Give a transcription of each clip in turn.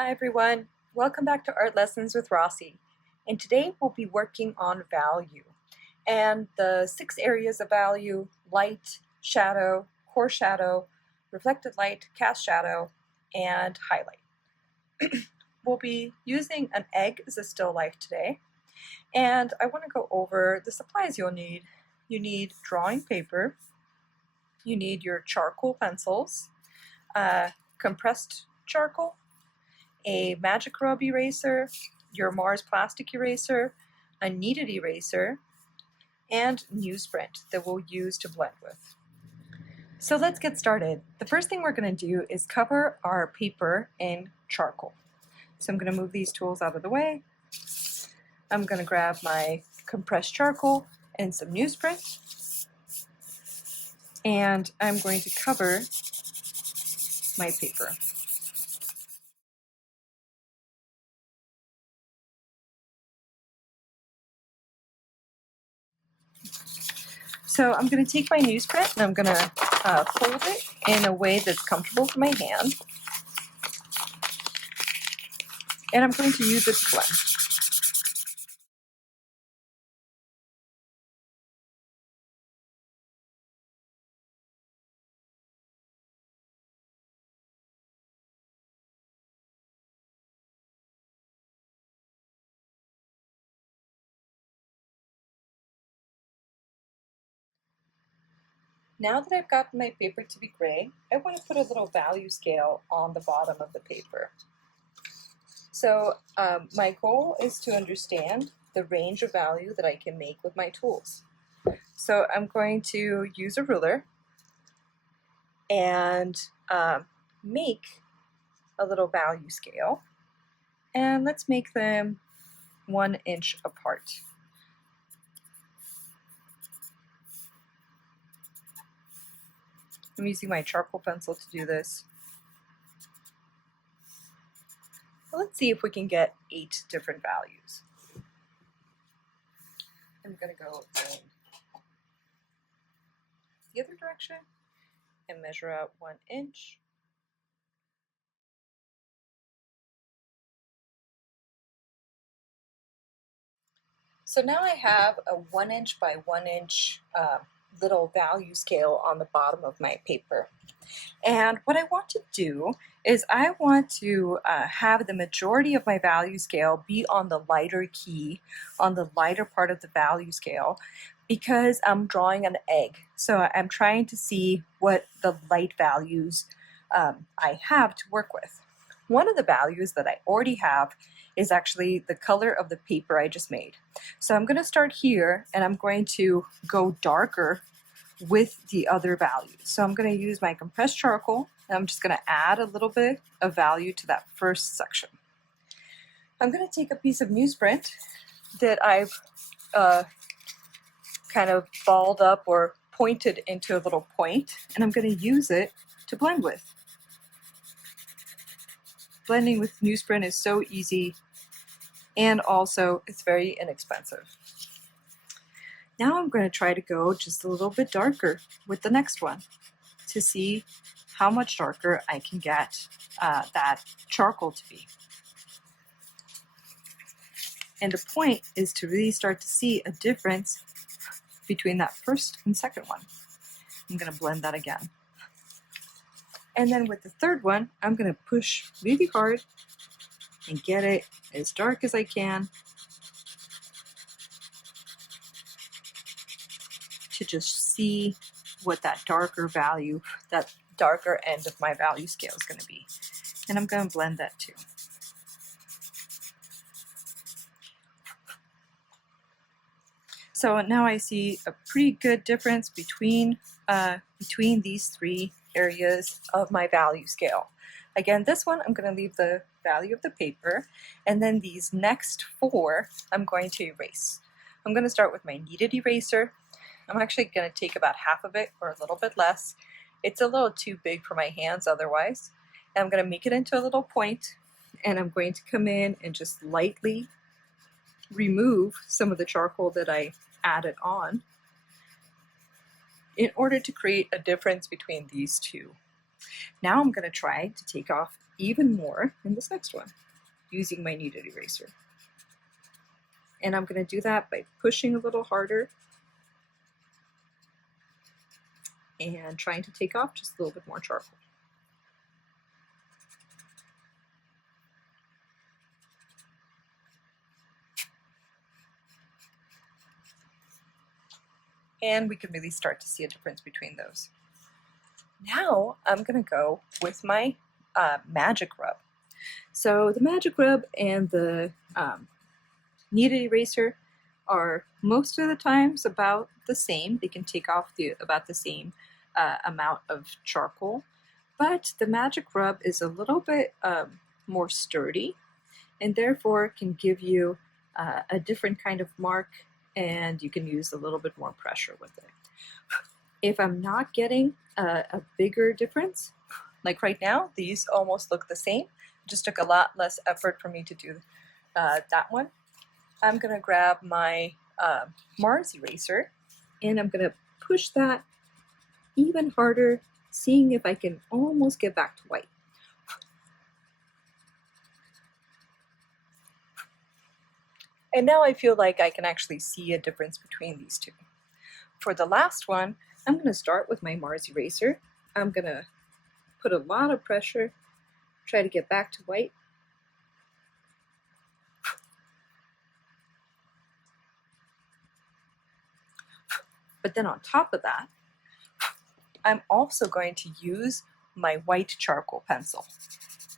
Hi everyone, welcome back to Art Lessons with Rossi. And today we'll be working on value and the 6 areas of value: light, shadow, core shadow, reflected light, cast shadow, and highlight. We'll be using an egg as a still life today, and I want to go over the supplies you'll need. You need drawing paper, you need your charcoal pencils, compressed charcoal, a magic rub eraser, your Mars plastic eraser, a kneaded eraser, and newsprint that we'll use to blend with. So let's get started. The first thing we're going to do is cover our paper in charcoal. So I'm going to move these tools out of the way. I'm going to grab my compressed charcoal and some newsprint, and I'm going to cover my paper. So I'm going to take my newsprint and I'm going to fold it in a way that's comfortable for my hand. And I'm going to use it to blend. Now that I've got my paper to be gray, I want to put a little value scale on the bottom of the paper. So my goal is to understand the range of value that I can make with my tools. So I'm going to use a ruler and make a little value scale. And let's make them 1 inch apart. I'm using my charcoal pencil to do this. Let's see if we can get 8 different values. I'm going to go in the other direction and measure out 1 inch. So now I have a 1 inch by 1 inch little value scale on the bottom of my paper. And what I want to do is I want to have the majority of my value scale be on the lighter key, on the lighter part of the value scale, because I'm drawing an egg. So I'm trying to see what the light values I have to work with. One of the values that I already have is actually the color of the paper I just made. So I'm going to start here and I'm going to go darker with the other values. So I'm going to use my compressed charcoal and I'm just going to add a little bit of value to that first section. I'm going to take a piece of newsprint that I've kind of balled up or pointed into a little point, and I'm going to use it to blend with. Blending with newsprint is so easy, and also it's very inexpensive. Now I'm going to try to go just a little bit darker with the next one to see how much darker I can get that charcoal to be. And the point is to really start to see a difference between that first and second one. I'm going to blend that again. And then with the third one, I'm going to push really hard and get it as dark as I can to just see what that darker value, that darker end of my value scale is going to be. And I'm going to blend that too. So now I see a pretty good difference between these 3 areas of my value scale. Again, this one I'm going to leave the value of the paper, and then these next 4 I'm going to erase. I'm going to start with my kneaded eraser. I'm actually going to take about half of it, or a little bit less. It's a little too big for my hands otherwise. And I'm going to make it into a little point, and I'm going to come in and just lightly remove some of the charcoal that I added on in order to create a difference between these 2. Now I'm going to try to take off even more in this next one using my kneaded eraser. And I'm going to do that by pushing a little harder and trying to take off just a little bit more charcoal. And we can really start to see a difference between those. Now I'm going to go with my magic rub. So the magic rub and the kneaded eraser are most of the times about the same. They can take off about the same amount of charcoal, but the magic rub is a little bit more sturdy and therefore can give you a different kind of mark, and you can use a little bit more pressure with it. If I'm not getting a bigger difference, like right now, these almost look the same. It just took a lot less effort for me to do that one. I'm going to grab my Mars eraser and I'm going to push that even harder, seeing if I can almost get back to white. And now I feel like I can actually see a difference between these two. For the last one, I'm going to start with my Mars eraser. I'm going to put a lot of pressure, try to get back to white. But then on top of that, I'm also going to use my white charcoal pencil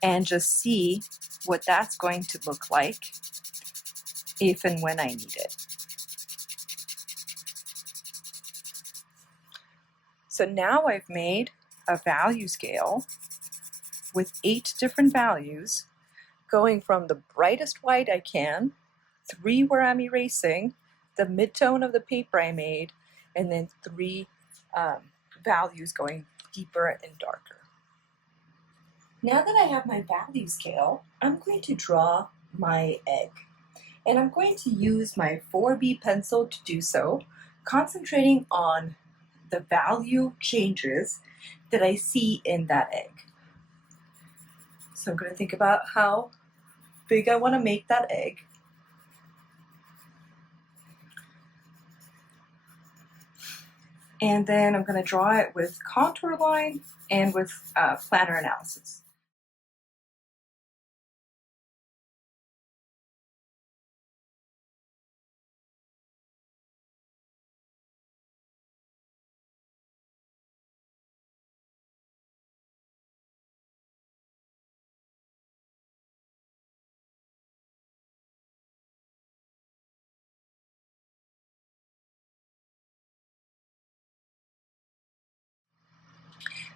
and just see what that's going to look like if and when I need it. So now I've made a value scale with 8 different values, going from the brightest white I can, 3 where I'm erasing, the mid-tone of the paper I made, and then 3 values going deeper and darker. Now that I have my value scale, I'm going to draw my egg. And I'm going to use my 4B pencil to do so, concentrating on the value changes that I see in that egg. So I'm going to think about how big I want to make that egg. And then I'm going to draw it with contour line and with planner analysis.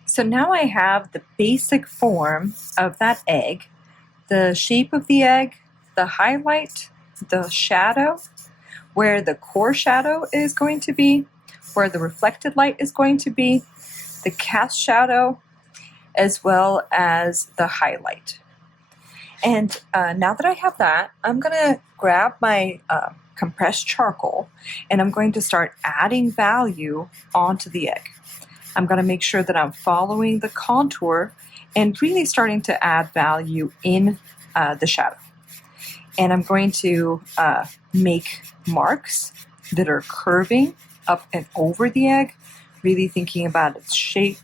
So now I have the basic form of that egg, the shape of the egg, the highlight, the shadow, where the core shadow is going to be, where the reflected light is going to be, the cast shadow, as well as the highlight. And now that I have that, I'm going to grab my compressed charcoal and I'm going to start adding value onto the egg. I'm going to make sure that I'm following the contour and really starting to add value in the shadow. And I'm going to make marks that are curving up and over the egg, really thinking about its shape,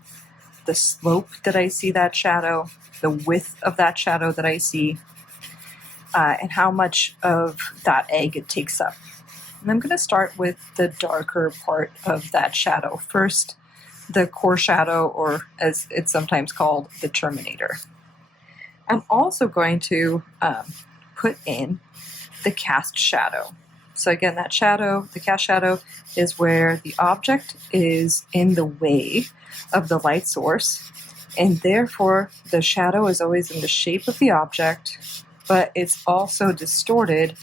the slope that I see that shadow, the width of that shadow that I see, and how much of that egg it takes up. And I'm going to start with the darker part of that shadow first, the core shadow, or as it's sometimes called, the terminator. I'm also going to put in the cast shadow. So again, that shadow, the cast shadow, is where the object is in the way of the light source, and therefore the shadow is always in the shape of the object, but it's also distorted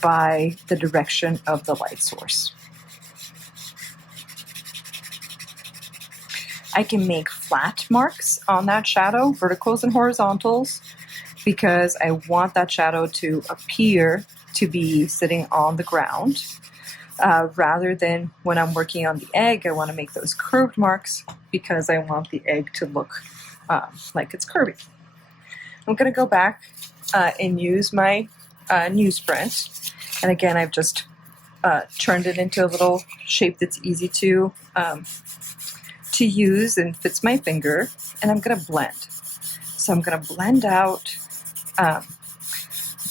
by the direction of the light source. I can make flat marks on that shadow, verticals and horizontals, because I want that shadow to appear to be sitting on the ground. Rather than when I'm working on the egg, I want to make those curved marks because I want the egg to look like it's curving. I'm going to go back and use my newsprint. And again, I've just turned it into a little shape that's easy to use and fits my finger. And I'm going to blend. So I'm going to blend out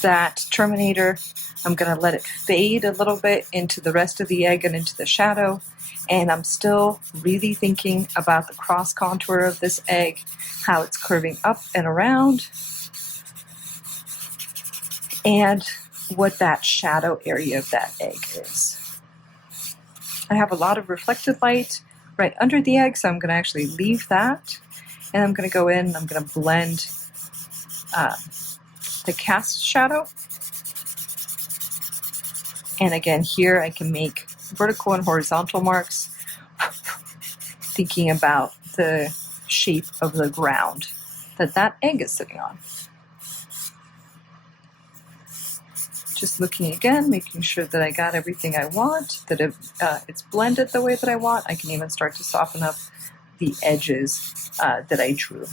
that terminator. I'm going to let it fade a little bit into the rest of the egg and into the shadow. And I'm still really thinking about the cross contour of this egg, how it's curving up and around, and what that shadow area of that egg is. I have a lot of reflected light right under the egg, so I'm going to actually leave that. And I'm going to go in and I'm going to blend the cast shadow. And again, here I can make vertical and horizontal marks, thinking about the shape of the ground that egg is sitting on. Just looking again, making sure that I got everything I want, that it's blended the way that I want. I can even start to soften up the edges that I drew.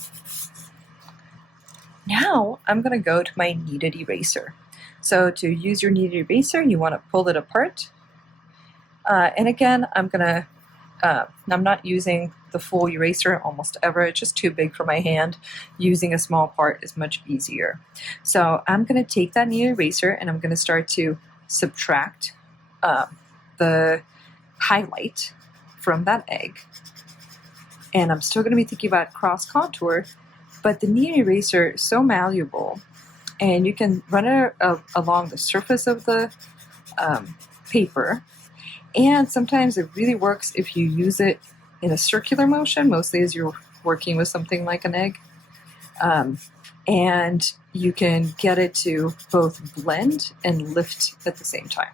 Now I'm going to go to my kneaded eraser. So to use your kneaded eraser, you want to pull it apart. And again, I'm not using the full eraser almost ever. It's just too big for my hand. Using a small part is much easier. So I'm going to take that kneaded eraser and I'm going to start to subtract the highlight from that egg. And I'm still going to be thinking about cross contour, but the kneaded eraser is so malleable, and you can run it along the surface of the paper. And sometimes it really works if you use it in a circular motion, mostly as you're working with something like an egg. And you can get it to both blend and lift at the same time.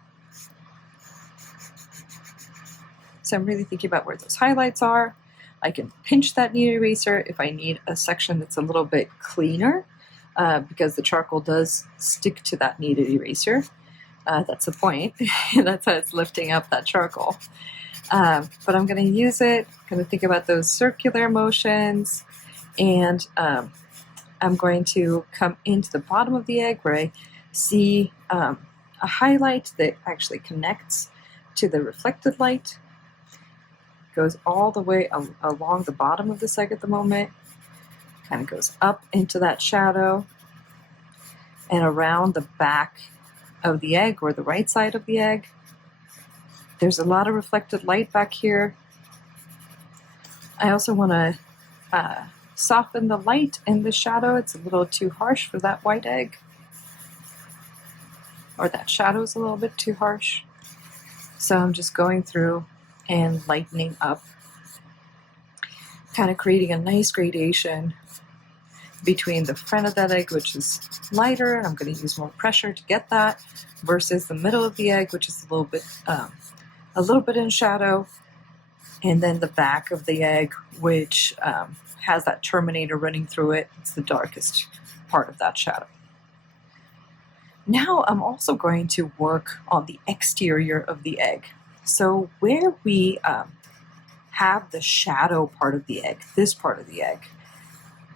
So I'm really thinking about where those highlights are. I can pinch that kneaded eraser if I need a section that's a little bit cleaner, because the charcoal does stick to that kneaded eraser. That's the point. That's how it's lifting up that charcoal. But I'm going to use it, going to think about those circular motions, and I'm going to come into the bottom of the egg where I see a highlight that actually connects to the reflected light. Goes all the way along the bottom of this egg at the moment, kind of goes up into that shadow and around the back of the egg, or the right side of the egg. There's a lot of reflected light back here. I also want to soften the light and the shadow. It's a little too harsh for that white egg, or that shadow is a little bit too harsh. So I'm just going through and lightening up, kind of creating a nice gradation between the front of that egg, which is lighter, and I'm going to use more pressure to get that, versus the middle of the egg, which is a little bit in shadow, and then the back of the egg, which has that terminator running through it. It's the darkest part of that shadow. Now I'm also going to work on the exterior of the egg. So where we have the shadow part of the egg, this part of the egg,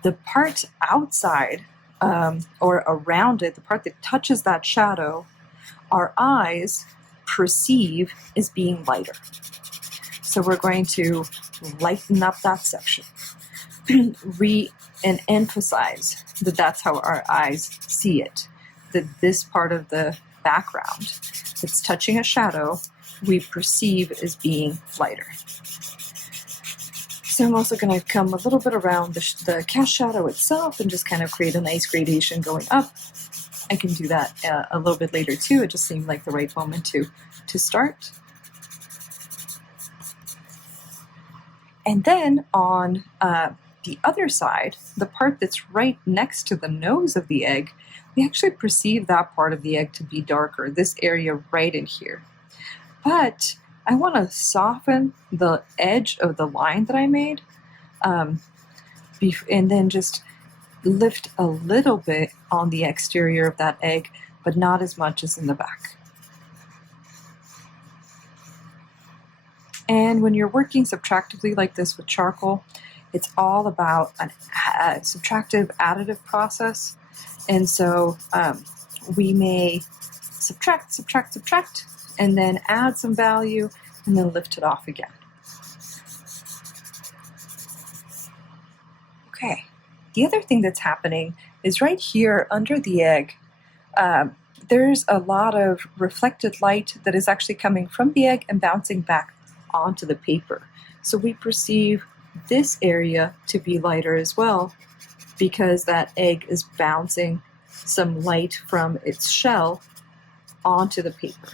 the part outside or around it, the part that touches that shadow, our eyes perceive as being lighter. So we're going to lighten up that section, and emphasize that that's how our eyes see it, that this part of the background that's touching a shadow we perceive as being lighter. So I'm also going to come a little bit around the cast shadow itself and just kind of create a nice gradation going up. I can do that a little bit later too. It just seemed like the right moment to start. And then on the other side, the part that's right next to the nose of the egg, we actually perceive that part of the egg to be darker, this area right in here. But I want to soften the edge of the line that I made, and then just lift a little bit on the exterior of that egg, but not as much as in the back. And when you're working subtractively like this with charcoal, it's all about a subtractive additive process. And so we may subtract, and then add some value, and then lift it off again. Okay, the other thing that's happening is right here under the egg, there's a lot of reflected light that is actually coming from the egg and bouncing back onto the paper. So we perceive this area to be lighter as well because that egg is bouncing some light from its shell onto the paper.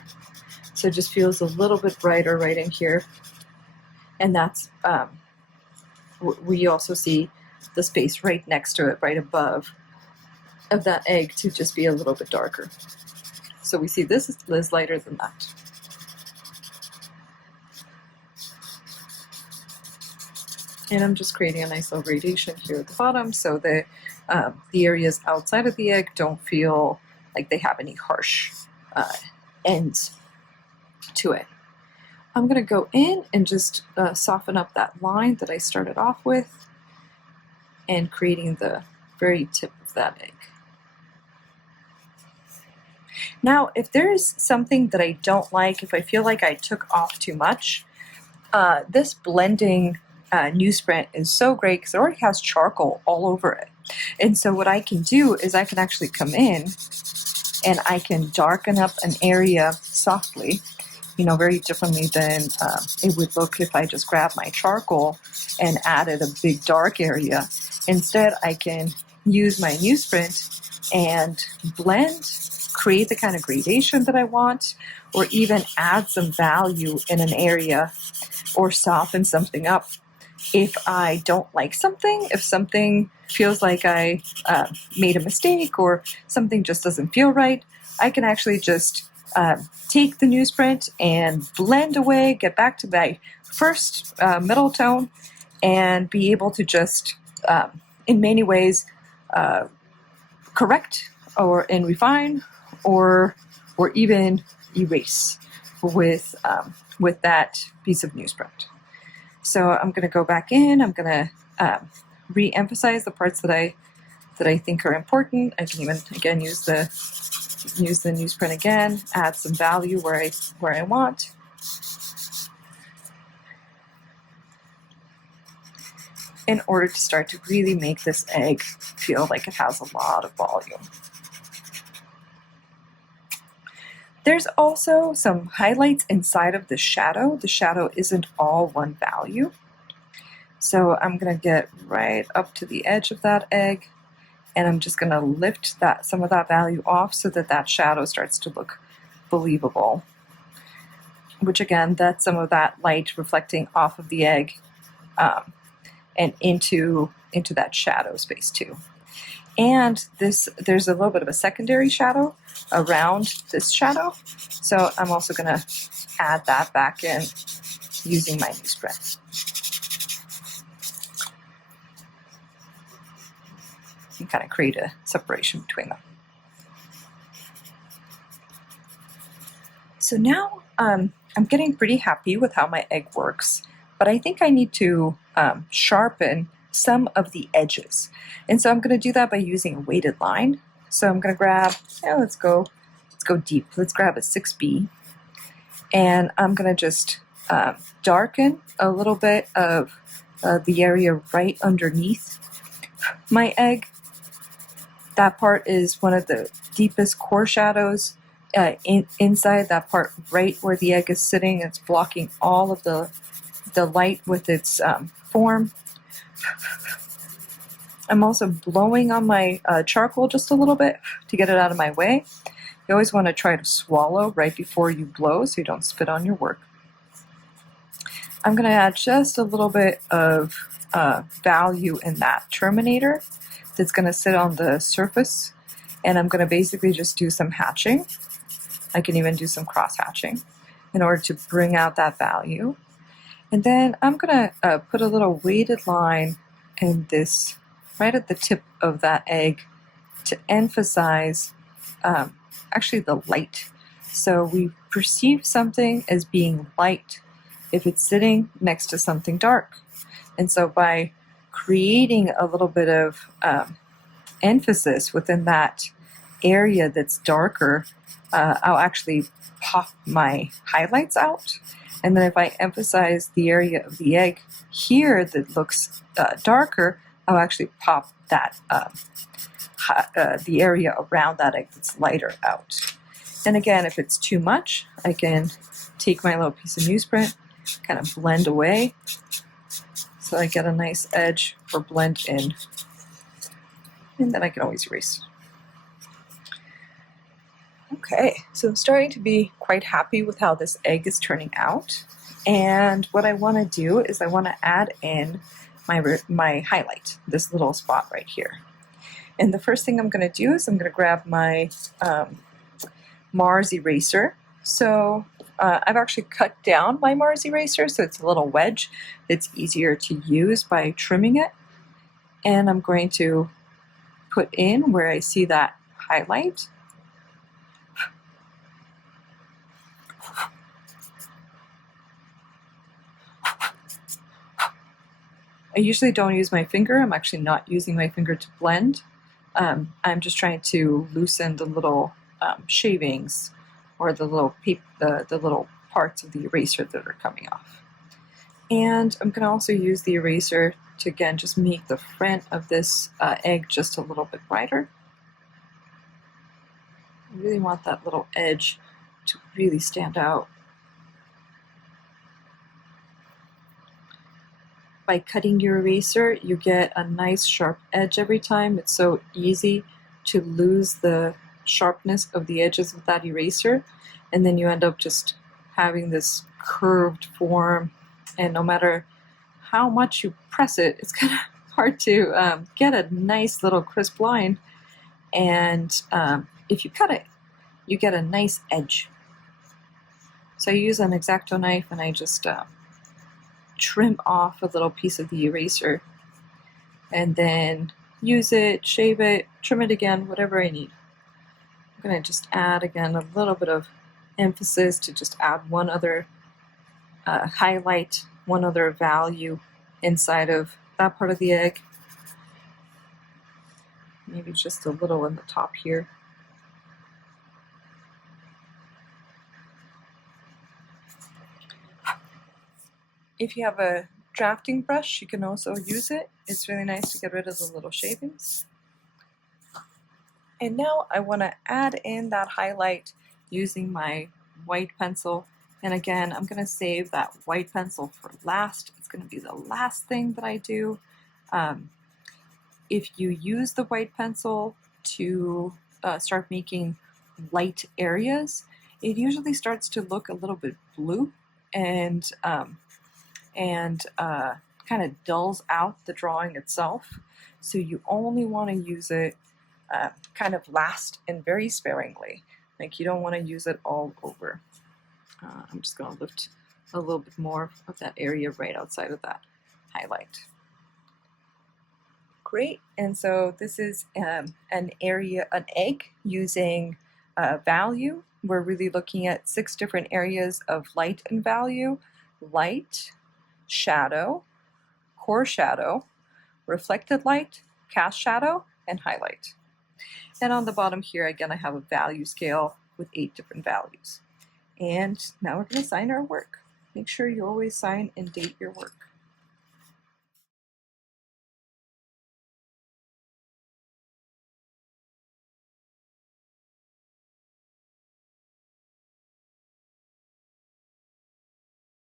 So it just feels a little bit brighter right in here. And that's, we also see the space right next to it, right above of that egg to just be a little bit darker. So we see this is lighter than that. And I'm just creating a nice little gradation here at the bottom so that the areas outside of the egg don't feel like they have any harsh ends to it. I'm going to go in and just soften up that line that I started off with and creating the very tip of that egg. Now, if there's something that I don't like, if I feel like I took off too much, this blending newsprint is so great because it already has charcoal all over it. And so what I can do is I can actually come in and I can darken up an area softly, you know, very differently than it would look if I just grabbed my charcoal and added a big dark area. Instead, I can use my newsprint and blend, create the kind of gradation that I want, or even add some value in an area or soften something up. If I don't like something, if something feels like I made a mistake or something just doesn't feel right, I can actually just take the newsprint and blend away, get back to my first middle tone, and be able to just, in many ways, correct and refine or even erase with that piece of newsprint. So I'm going to go back in. I'm going to re-emphasize the parts that I think are important. I can even again use the newsprint again, add some value where I want. In order to start to really make this egg feel like it has a lot of volume. There's also some highlights inside of the shadow. The shadow isn't all one value. So I'm going to get right up to the edge of that egg, and I'm just going to lift some of that value off so that that shadow starts to look believable. Which again, that's some of that light reflecting off of the egg and into that shadow space too. And there's a little bit of a secondary shadow around this shadow. So I'm also going to add that back in using my newsprint. And kind of create a separation between them. So now I'm getting pretty happy with how my egg works, but I think I need to sharpen some of the edges. And so I'm going to do that by using a weighted line. So I'm going to grab, let's go deep. Let's grab a 6B. And I'm going to just darken a little bit of the area right underneath my egg. That part is one of the deepest core shadows inside that part right where the egg is sitting. It's blocking all of the light with its form. I'm also blowing on my charcoal just a little bit to get it out of my way. You always want to try to swallow right before you blow so you don't spit on your work. I'm going to add just a little bit of value in that terminator that's going to sit on the surface, and I'm going to basically just do some hatching. I can even do some cross hatching in order to bring out that value. And then I'm going to put a little weighted line in this right at the tip of that egg to emphasize actually the light. So we perceive something as being light if it's sitting next to something dark. And so by creating a little bit of emphasis within that area that's darker, I'll actually pop my highlights out. And then if I emphasize the area of the egg here that looks darker, I'll actually pop that the area around that egg that's lighter out. And again, if it's too much, I can take my little piece of newsprint, kind of blend away, so I get a nice edge or blend in. And then I can always erase. Okay, so I'm starting to be quite happy with how this egg is turning out. And what I want to do is I want to add in my highlight, this little spot right here. And the first thing I'm going to do is I'm going to grab my Mars eraser. So I've actually cut down my Mars eraser so it's a little wedge that's easier to use by trimming it. And I'm going to put in where I see that highlight. I usually don't use my finger. I'm actually not using my finger to blend. I'm just trying to loosen the little shavings or the little parts of the eraser that are coming off. And I'm going to also use the eraser to, again, just make the front of this egg just a little bit brighter. I really want that little edge to really stand out. By cutting your eraser, you get a nice sharp edge every time. It's so easy to lose the sharpness of the edges of that eraser, and then you end up just having this curved form, and no matter how much you press it, it's kind of hard to get a nice little crisp line. And if you cut it, you get a nice edge. So I use an X-Acto knife and I just trim off a little piece of the eraser and then use it, shave it, trim it again, whatever I need. I'm going to just add again a little bit of emphasis to just add one other highlight, one other value inside of that part of the egg. Maybe just a little in the top here. If you have a drafting brush, you can also use it. It's really nice to get rid of the little shavings. And now I want to add in that highlight using my white pencil. And again, I'm going to save that white pencil for last. It's going to be the last thing that I do. If you use the white pencil to start making light areas, it usually starts to look a little bit blue and kind of dulls out the drawing itself. So you only want to use it kind of last and very sparingly. Like, you don't want to use it all over. I'm just going to lift a little bit more of that area right outside of that highlight. Great, and so this is an egg using value. We're really looking at 6 different areas of light and value: light, shadow, core shadow, reflected light, cast shadow, and highlight. And on the bottom here, again, I have a value scale with 8 different values. And now we're going to sign our work. Make sure you always sign and date your work.